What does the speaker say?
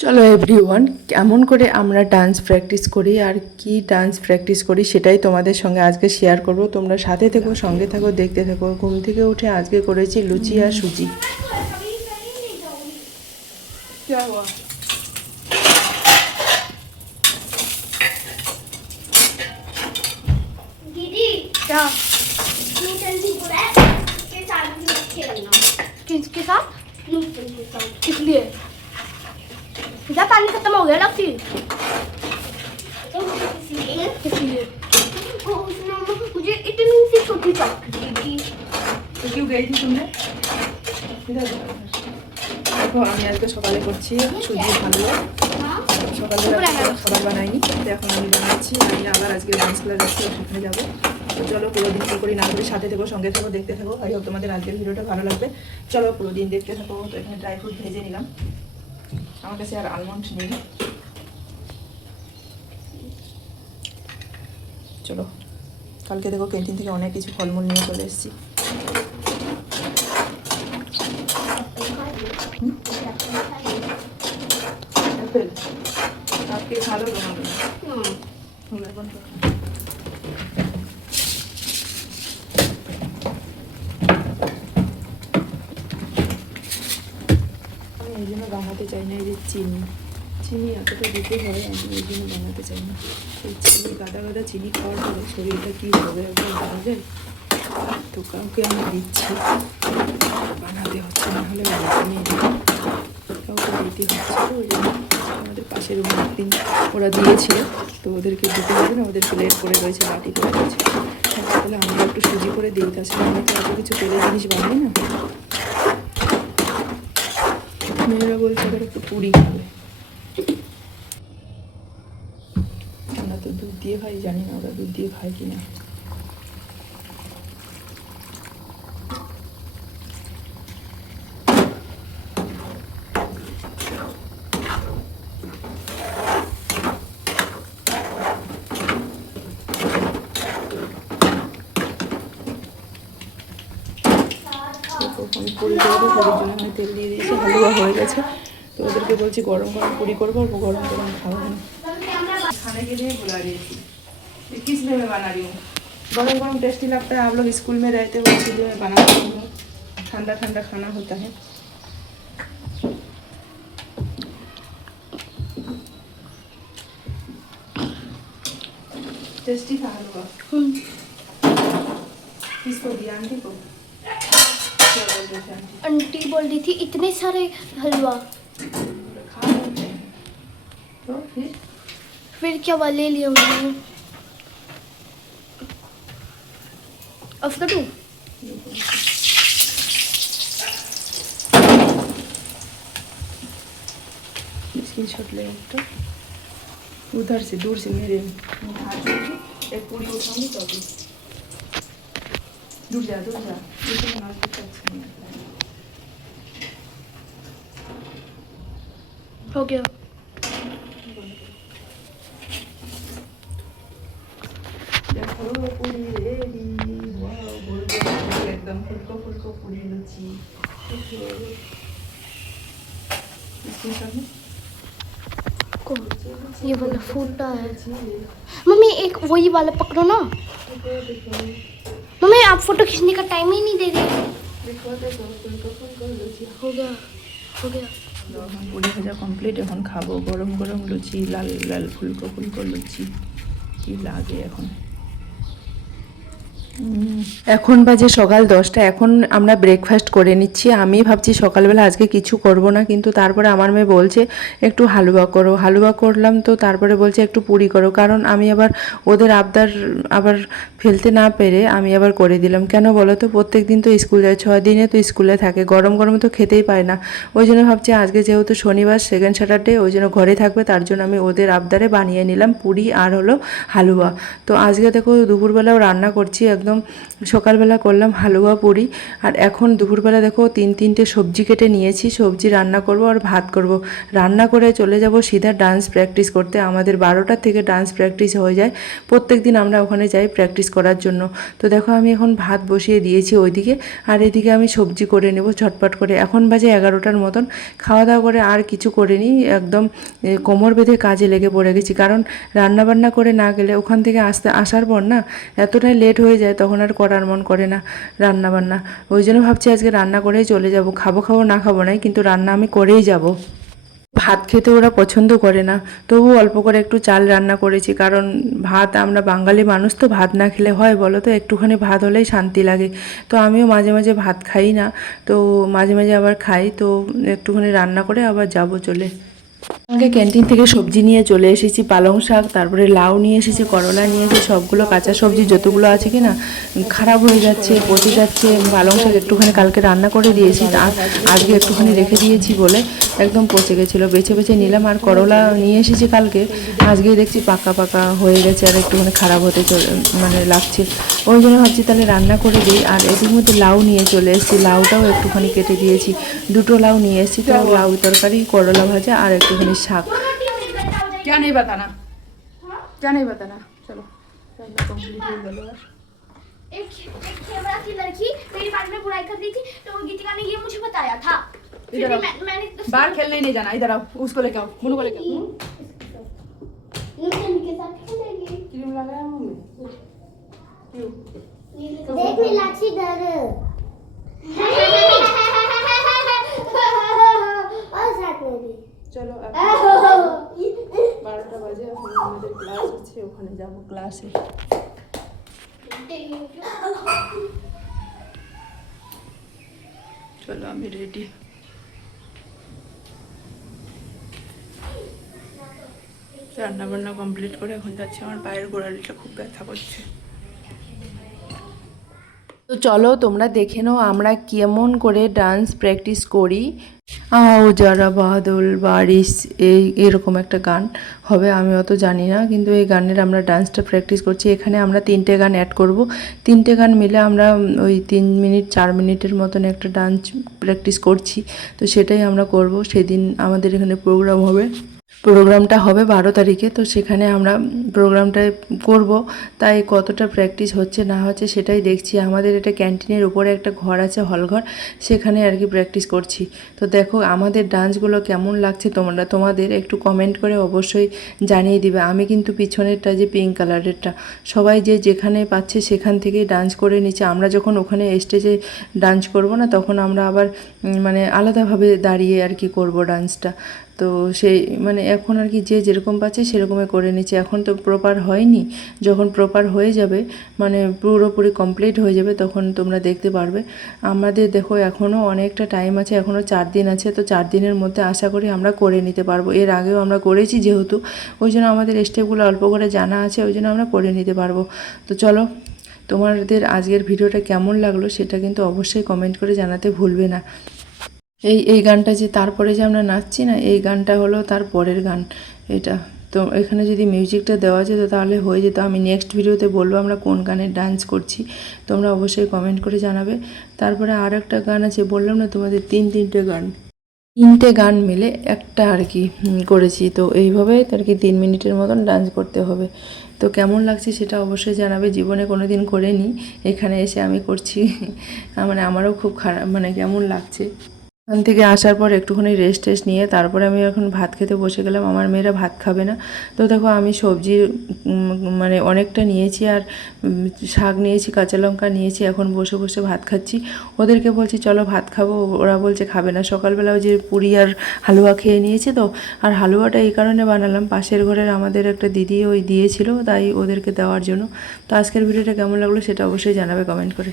চলো এভরিওয়ান, কেমন করে আমরা ডান্স প্র্যাকটিস করি আর কি ডান্স প্র্যাকটিস করি সেটাই তোমাদের সঙ্গে আজকে শেয়ার করব। তোমরা সাথে থেকো, সঙ্গে থাকো, দেখতে থাকো। ঘুম থেকে উঠে আজকে করেছি লুচি আর সুজি। किसके साथ? किस लिए? जा पानी खत्म हो गया लगती इसलिए मुझे इतनी सी छोटी चॉकलेट दी তো কেউ গেছি তোমরা? দেখো আমি আজকে সকালে করছি সুজি হালুয়া। সকালবেলা খাবার বানাইনি, তো এখন আমি বানাচ্ছি। আমি আবার আজকে ডান্স ক্লাস যাচ্ছি, সেখানে যাবো। তো চলো পুরো দিন কী করি না করি সাথে থেকো, সঙ্গে থাকো, দেখতে থাকো। আই হোপ তোমাদের আজকের ভিডিওটা ভালো লাগবে। চলো পুরো দিন দেখতে থাকো। তো এখানে ড্রাই ফ্রুট ভেজে নিলাম, আমার কাছে আর আলমন্ড নেই। চলো, কালকে দেখো ক্যান্টিন থেকে অনেক কিছু ফলমূল নিয়ে চলে এসেছি। অ্যাপেল আপকে খা লো তোমাদের। আমি এই জন্য বানাতে চাই না, এই যে চিনি এতটা দিতে হয়, আমি এই জন্য বানাতে চাই না। এই চিনি গাদা চিনি খাওয়ার পরে শরীরটা কী হবে একবার বানালে, তো কাউকে আমি দিচ্ছি, বানাতে হচ্ছে, না হলে বানাতে কাউকে দিতে হচ্ছে। তো ওই জন্য আমাদের পাশের রুমে একদিন ওরা দিয়েছিল, তো ওদেরকে দিতে হবে না, ওদের প্লেট করে রয়েছে, বাটি করে রয়েছে। তাহলে আমরা একটু সুজি করে দিই, তাছাড়া আমি তো এত কিছু তেলের জিনিস বানাই না। মেয়েরা বলছে ওদের একটু পুরি খাবে। আমরা তো দুধ দিয়ে খাই, জানি না ওরা দুধ দিয়ে খায় কি না। আমি পুরি করবো, পুরির জন্য আমি তেল দিয়ে দিয়েছি, হালুয়া হয়ে গেছে। তো ওদেরকে বলছি গরম গরম পুরি করবো, আর গরম গরম খাবো না। खाने के लिए बुला रही थी, किस लिए मैं बना रही हूँ? गरम गरम टेस्टी लगता है। आप लोग स्कूल में रहते हो इसलिए मैं बना रही हूँ। ठंडा ठंडा खाना होता है। टेस्टी था हलवा। किसको दिया? आंटी को। क्या बोल रहे थे आंटी? आंटी बोल रही थी इतने सारे हलवा, खा लेते हैं। तो फिर क्या हुआ, ले लिया मैंने। अब करूँ? स्क्रीनशॉट ले तो उधर से दूर से मेरे हाथ में एक पूरी उठाऊंगी तो अभी दूर जा हो गया। देखो पूरी रेडी, वाह गोल गोल एकदम फुलको पूरी लुची। स्क्रीनशॉट में ये वाला फूटा है। मम्मी एक वही वाला पकड़ो ना। मम्मी आप फोटो खींचने का टाइम ही नहीं दे रही। हो गया हो गया। पूरी भाजा कमप्लीट। এখন খাবো গরম গরম লুচি, লাল লাল ফুলকো লুচি। কি লাগে এখন? এখন বাজে সকাল 10টা। এখন আমরা ব্রেকফাস্ট করে নিচ্ছি। আমি ভাবছি সকালবেলা আজকে কিছু করব না, কিন্তু তারপরে আমার মেয়ে বলছে একটু হালুয়া করো। হালুয়া করলাম, তো তারপরে বলছে একটু পুরি করো, কারণ আমি আবার ওদের আবদার আবার ফেলতে না পেরে আমি আবার করে দিলাম। কেন বলো তো, প্রত্যেক দিন তো স্কুল যায়, 6 দিনে তো স্কুলে থাকে, গরম গরম তো খেতেই পায় না। ওই জন্য ভাবছি আজকে যেহেতু শনিবার, সেকেন্ড স্যাটারডে, ওই জন্য ঘরে থাকবে, তার জন্য আমি ওদের আবদারে বানিয়ে নিলাম পুরি আর হলো হালুয়া। তো আজকে দেখো দুপুরবেলাও রান্না করছি, একদম একদম সকালবেলা করলাম হালুয়া পুরি, আর এখন দুপুরবেলা দেখো তিনটে সবজি কেটে নিয়েছি, সবজি রান্না করব আর ভাত করব। রান্না করে চলে যাব সিধা ডান্স প্র্যাকটিস করতে। আমাদের 12টার থেকে ডান্স প্র্যাকটিস হয়ে যায়, প্রত্যেক দিন আমরা ওখানে যাই প্র্যাকটিস করার জন্য। তো দেখো আমি এখন ভাত বসিয়ে দিয়েছি ওইদিকে, আর এদিকে আমি সবজি করে নেব ঝটপট করে। এখন বাজে 11টার মতন, খাওয়া দাওয়া করে আর কিছু করিনি, একদম কোমর বেঁধে কাজে লেগে পড়ে গেছি। কারণ রান্নাবান্না করে না গেলে ওখান থেকে আসার পর না এতটাই লেট হয়ে যায়, তখন আর করার মন করে না রান্নাবান্না। ওই জন্য ভাবছি আজকে রান্না করেই চলে যাব। খাবো না খাবো নাই, কিন্তু রান্না আমি করেই যাব। ভাত খেতে ওরা পছন্দ করে না, তবু অল্প করে একটু চাল রান্না করেছি, কারণ ভাত, আমরা বাঙালি মানুষ তো ভাত না খেলে হয় বলো তো? একটুখানি ভাত হলেই শান্তি লাগে। তো আমিও মাঝে মাঝে ভাত খাই না, তো মাঝে মাঝে আবার খাই, তো একটুখানি রান্না করে আবার যাব চলে। আগে ক্যান্টিন থেকে সবজি নিয়ে চলে এসেছি, পালং শাক, তারপরে লাউ নিয়ে এসেছি, করলা নিয়ে এসেছি, সবগুলো কাঁচা সবজি যতগুলো আছে কি না খারাপ হয়ে যাচ্ছে, পচে যাচ্ছে। পালং শাক একটুখানি কালকে রান্না করে দিয়েছি, আজকে একটুখানি রেখে দিয়েছি বলে একদম পচে গেছিলো, বেছে বেছে নিলাম। আর করলা নিয়ে এসেছি কালকে, আজকেই দেখছি পাকা পাকা হয়ে গেছে আর একটুখানি খারাপ হতে মানে লাগছে। ওই জন্য ভাবছি তাহলে রান্না করে দিই। আর এটির মধ্যে লাউ নিয়ে চলে এসেছি, লাউটাও একটুখানি কেটে দিয়েছি, 2টো লাউ নিয়ে এসেছি। তো লাউ তরকারি, করলা ভাজা আর একটুখানি শাক। क्या नहीं बताना, क्या नहीं बताना। चलो रान्ना कंप्लीट हो गया। एक खेमरा की लड़की मेरे बारे में बुराई कर रही थी, तो वो गीतिका ने ये मुझे बताया था। फिर इधर भी आओ। मैंने बाहर खेलने नहीं जाना, इधर आओ, उसको लेके आओ, मुन्नू को लेके आओ। के साथ खेलेंगे। क्रीम लगाया मुंह में क्यों? देख मीनाक्षी डर और साथ में भी চলো 12টা বাজে, এখন আমাদের ক্লাস আছে, ওখানে যাব ক্লাসে। চলো আমি রেডি। রান্নাবান্না কমপ্লিট করে এখন যাচ্ছি, আমার পায়ের গোড়ালিটা খুব ব্যথা করছে। তো চলো তোমরা দেখে নাও আমরা কেমন করে ডান্স প্র্যাকটিস করি। আও যারা বাদল বারিশ, এরকম একটা গান হবে, আমি অত জানি না, কিন্তু এই গানের আমরা ডান্সটা প্র্যাকটিস করছি। এখানে আমরা 3টে গান অ্যাড করব, 3টে গান মিলে আমরা ওই 3 মিনিট 4 মিনিটের মতন একটা ডান্স প্র্যাকটিস করছি। তো সেটাই আমরা করব। সেদিন আমাদের এখানে প্রোগ্রামটা হবে 12 তারিখে, তো সেখানে আমরা প্রোগ্রামটায় করব। তাই কতটা প্র্যাকটিস হচ্ছে না হচ্ছে সেটাই দেখছি। আমাদের এটা ক্যান্টিনের উপরে একটা ঘর আছে, হলঘর, সেখানে আর কি প্র্যাকটিস করছি। তো দেখো আমাদের ডান্সগুলো কেমন লাগছে তোমাদের একটু কমেন্ট করে অবশ্যই জানিয়ে দিবে। আমি কিন্তু পিছনেরটা যে পিঙ্ক কালারেরটা, সবাই যে যেখানে পাচ্ছে সেখান থেকেই ডান্স করে নিচ্ছে। আমরা যখন ওখানে স্টেজে ডান্স করব না, তখন আমরা আবার মানে আলাদাভাবে দাঁড়িয়ে আর কি করব ডান্সটা। তো সেই মানে এখন আর কি যে যেরকম পাচ্ছে সেরকমই করে নিচ্ছে। এখন তো প্রপার হয়নি, যখন প্রপার হয়ে যাবে মানে পুরোপুরি কমপ্লিট হয়ে যাবে তখন তোমরা দেখতে পারবে। আমাদের দেখো এখনও অনেকটা টাইম আছে, এখনও 4 দিন আছে। তো 4 দিনের মধ্যে আশা করি আমরা করে নিতে পারবো। এর আগেও আমরা করেছি যেহেতু, ওই জন্য আমাদের স্টেপগুলো অল্প করে জানা আছে, ওই জন্য আমরা করে নিতে পারবো। তো চলো তোমাদের আজকের ভিডিওটা কেমন লাগলো সেটা কিন্তু অবশ্যই কমেন্ট করে জানাতে ভুলবে না। এই গানটা যে তারপরে যে আমরা নাচছি না, এই গানটা হলো তার পরের গান এটা। তো এখানে যদি মিউজিকটা দেওয়া যেত তাহলে হয়ে যেত। আমি নেক্সট ভিডিওতে বলবো আমরা কোন গানের ডান্স করছি, তোমরা অবশ্যই কমেন্ট করে জানাবে। তারপরে আর একটা গান আছে, বললাম না তোমাদের 3টে গান, 3টে গান মিলে একটা আর কি করেছি। তো এইভাবে আর কি 3 মিনিটের মতন ডান্স করতে হবে। তো কেমন লাগছে সেটা অবশ্যই জানাবে। জীবনে কোনো দিন করিনি, এখানে এসে আমি করছি, মানে আমারও খুব খারাপ মানে কেমন লাগছে। ওখান থেকে আসার পর একটুখানি রেস্ট নিয়ে তারপরে আমি এখন ভাত খেতে বসে গেলাম। আমার মেয়েরা ভাত খাবে না, তো দেখো আমি সবজি মানে অনেকটা নিয়েছি, আর শাক নিয়েছি, কাঁচা লঙ্কা নিয়েছি। এখন বসে বসে ভাত খাচ্ছি। ওদেরকে বলছি চলো ভাত খাবো, ওরা বলছে খাবে না। সকালবেলাও যে পুরি আর হালুয়া খেয়ে নিয়েছে, তো আর হালুয়াটা এই কারণে বানালাম, পাশের ঘরের আমাদের একটা দিদি ওই দিয়েছিল, তাই ওদেরকে দেওয়ার জন্য। তো আজকের ভিডিওটা কেমন লাগলো সেটা অবশ্যই জানাবে কমেন্ট করে।